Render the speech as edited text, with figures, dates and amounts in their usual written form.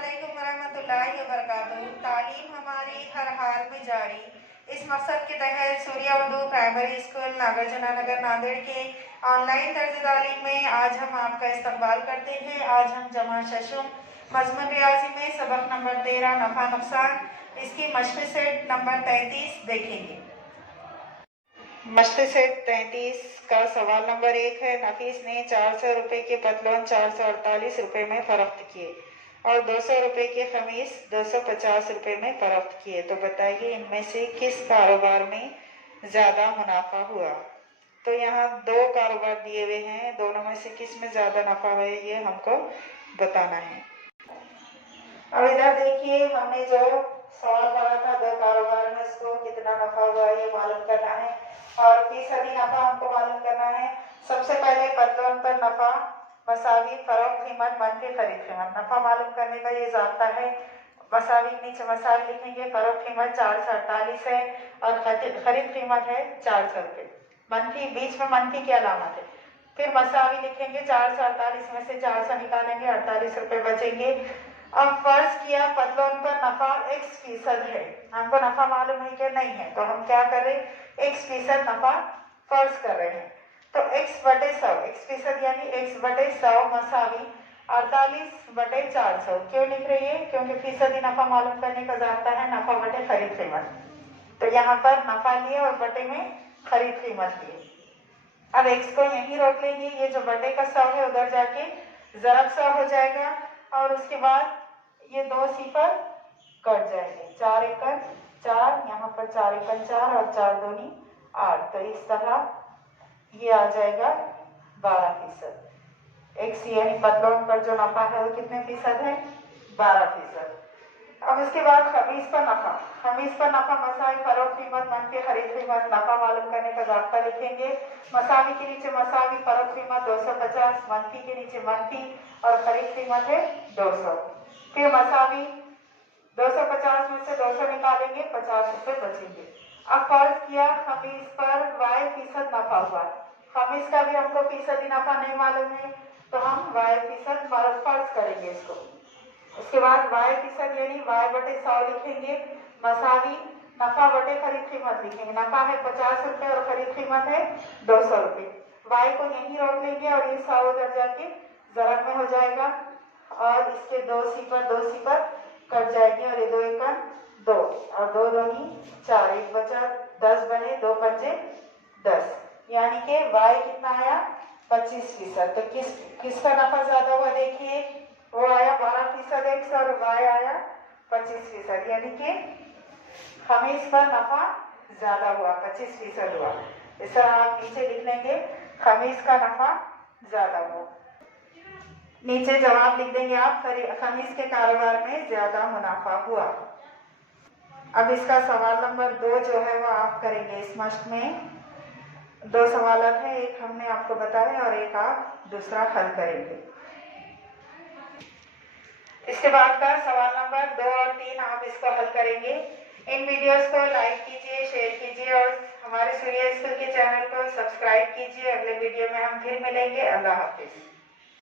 अस्सलामुअलैकुम वरहमतुल्लाहि वबरकातुहू। तालीम हमारी हर हाल में जारी। इस मकसद के तहत सूर्या उर्दू प्राइमरी स्कूल नागार्जुना नगर नांदेड़ के ऑनलाइन तर्ज तालीम में आज हम आपका इस्तकबाल करते हैं। आज हम जमा शशुम मजमून रियाजी में सबक नंबर 13 नफा नुकसान इसकी मश्क सेट नंबर 33 देखेंगे। मश्क सेट 33 का सवाल नंबर 1 है। नफीस ने 400 रुपये के पतलून 448 रुपये में फरोख्त किए और 200 रुपये के खमीस 250 रुपये में फरोख्त किए, तो बताइए इनमें से किस कारोबार में ज़्यादा मुनाफा हुआ। तो यहाँ दो कारोबार दिए हुए हैं, दोनों में से किस में ज़्यादा नफा है ये हमको बताना है। अब इधर देखिए, हमने जो सवाल करा था दो कारोबार में उसको कितना नफा हुआ ये मालूम करना है और फीसदी नफा हमको मालूम करना है। सबसे पहले पतलून पर नफा मसावी फरोख्त कीमत मनफी खरीद कीमत। नफा मालूम करने का ये ज़ाब्ता है। मसावी नीचे मसावी लिखेंगे, फरोख्त कीमत 448 है और खरीद कीमत है 400 रुपये। मनफी बीच में मनफी की अलामत है। फिर मसावी लिखेंगे, 448 में से 400 निकालेंगे, 48 रुपये बचेंगे। अब फर्ज किया पतलून पर नफा x% है, हमको नफा मालूम है कि नहीं है, तो हम क्या कर रहे हैं, x% नफा फर्ज कर रहे हैं। तो x/100 x% यानी x/100 मसावी 48/400 क्यों लिख रही है, क्योंकि फीसदी नफा मालूम करने का ज़ाब्ता है नफा बटे खरीद कीमत। तो यहाँ पर नफा लिए और बटे में खरीद कीमत लिए। अब x को यहीं रोक लेंगे, ये जो बटे का 100 है उधर जाके ज़रब 100 हो जाएगा और उसके बाद ये 2 सिफर कट जाएंगे, 4 एकड़ 4, यहाँ पर 4 एकड़ 4 और 4 दूनी 8, तो इस तरह ये आ जाएगा 12%। एक्स यानी पतलून पर जो नफा है वो कितने फीसद है, 12%। अब उसके बाद खमीस पर नफा, खमीस पर नफा मसावी फरोख्त कीमत मनफी खरीद कीमत। नफा मालूम करने का ज़ाब्ता लिखेंगे, मसावी के नीचे मसावी फरोख्त कीमत 250, मनफी के नीचे मनफी और खरीद कीमत है 200। फिर मसावी 250 में से 200 निकालेंगे, 50 रुपये बचेंगे। अब फर्ज किया खमीस पर y% नफा हुआ। खमीस का भी हमको फीसदी नफा नहीं मालूम है, तो हम y% फर्ज करेंगे इसको। उसके बाद y% यानी y/100 लिखेंगे, मसावी नफा बटे खरीद कीमत लिखेंगे। नफा है 50 रुपये और खरीद कीमत है 200 रुपये। y को यहीं रोक लेंगे और ये 100 उधर जाके ज़रब में हो जाएगा और इसके 2 सिफर कट जाएंगे और ये 2 एकड़ 2 और 2 दूनी 4, 1 बचा 10 बने, 2 पंजे 10, यानी कि y कितना आया 25%। तो किसका नफा ज्यादा हुआ देखिए, वो आया 12% x और y आया 25%, यानी कि खमीस पर नफा ज्यादा हुआ, 25% हुआ। इस तरह आप नीचे लिख लेंगे खमीस का नफा ज्यादा हुआ। नीचे जवाब लिख देंगे आप, खमीस के कारोबार में ज्यादा मुनाफा हुआ। अब इसका सवाल नंबर 2 जो है वो आप करेंगे। इस मश्क में 2 सवाल हैं, एक हमने आपको बताया और एक आप दूसरा हल करेंगे। इसके बाद का सवाल नंबर 2 और 3 आप इसको हल करेंगे। इन वीडियोस को लाइक कीजिए, शेयर कीजिए और हमारे सूर्या स्कूल के चैनल को सब्सक्राइब कीजिए। अगले वीडियो में हम फिर मिलेंगे। अल्लाह हाफिज।